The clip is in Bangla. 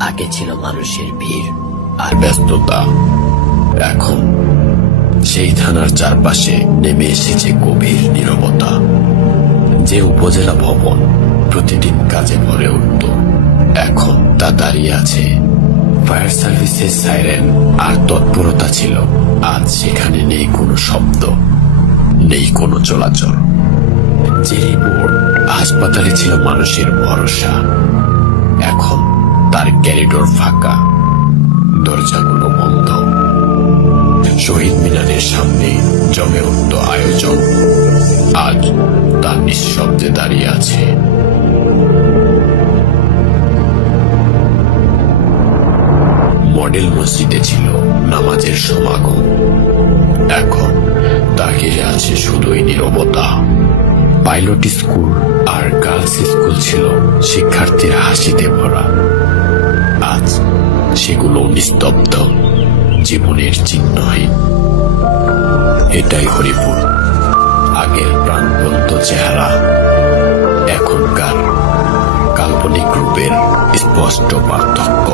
আগে ছিল মানুষের ভিড় আর ব্যস্ততা। এখন সেই থানার চারপাশে নেমে এসেছে গভীর নীরবতা। যে উপজেলা ভবন প্রতিদিন কাজে ভরে উঠত, এখন তা দাঁড়িয়ে আছে। ফায়ার সার্ভিসের সাইরেন আর তৎপরতা ছিল, আজ সেখানে নেই কোনো শব্দ, নেই কোনো চলাচল। যে রিপোর্ট হাসপাতালে ছিল মানুষের ভরসা, এখন তার ক্যারিডোর ফাঁকা, দরজাগুলো বন্ধ। শহীদ মিনারের সামনে জমে উঠত আয়োজন, আজ তা নিঃশব্দে দাঁড়িয়ে আছে। মডেল মসজিদে ছিল নামাজের সমাগম, এখন তা ঘিরে আছে শুধুই নীরবতা। পাইলট স্কুল আর গার্লস স্কুল ছিল শিক্ষার্থীর হাসিতে ভরা, আজ সেগুলো নিস্তব্ধ, জীবনের চিহ্নহীন। এটাই হরিপুর, আগের প্রাণবন্ত চেহারা, এখনকার কাল্পনিক রূপের স্পষ্ট পার্থক্য।